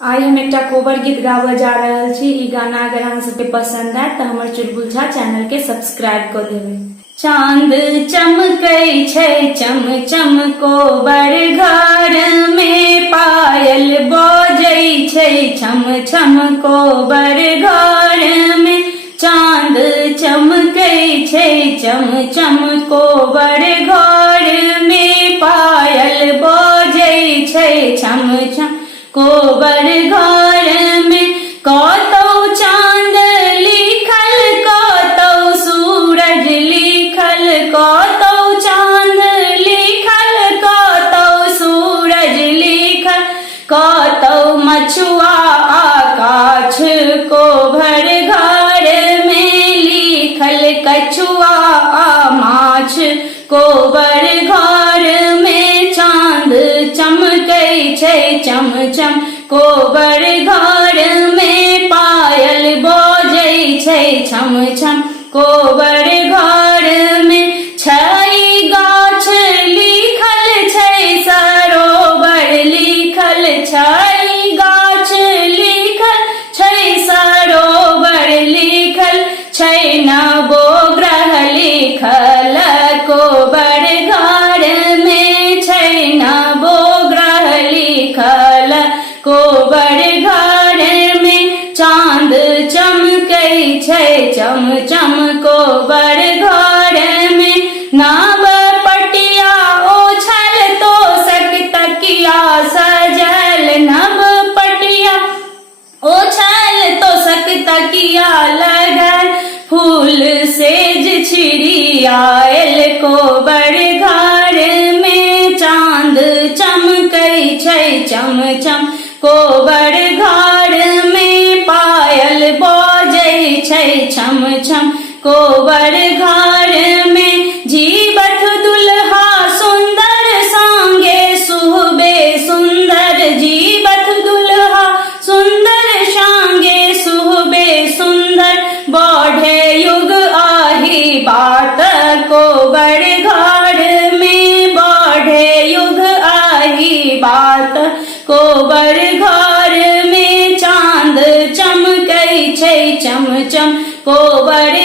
आई हम एक कोबर गीत गावे जा रहल छी। ई गाना अगर अहाँ सबके पसंद आए तो हमर चुलबुल झा चैनल के सब्सक्राइब कर देबै। चांद चमकै छै चम चम कोबर घर में, पायल बजै छै छम छम कोबर घर में। चांद चमकै छै चम चम कोबर घर में, पायल बजै छै छम छम कोबर घर में। कतौ चांद लिखल कतौ सूरज लिखल, कतौ चांद लिखल कतौ सूरज लिखल, कतौ मछुआ आकाश कोबर घर में लिखल, कछुआ माछ कोबर घर में। चांद चमकै छै चम चम कोबर घर में, पायल बजै छै छम छम कोबर घर में। छै गाछ लिखल छै सरोवर लिखल, छै गाछ लिखल छै सरोवर लिखल, छै नवग्रह लिखल कोबर घर में, छै नवग्रह लिखल कोबर घर में। चांद चमकै छै चम चम कोबर घर में, नाव पटिया ओछल तोसक तकिया सजल, नव पटिया ओछल तोसक तकिया लगल, फूल सेज छिड़ियायल कोबर घर में। चांद चमकै छै चम चम कोबर घर में, पायल बजै छै छम छम कोबर घर में। जीवत दुल्हा सुंदर सांगे सुहबे सुंदर, जीवत दुल्हा सुंदर सांगे सुहबे सुंदर, बढ़े युग आही बात कोबर घर में, बढ़े युग आही बात कोबर घर में। चांद चमकै छै चम चम कोबर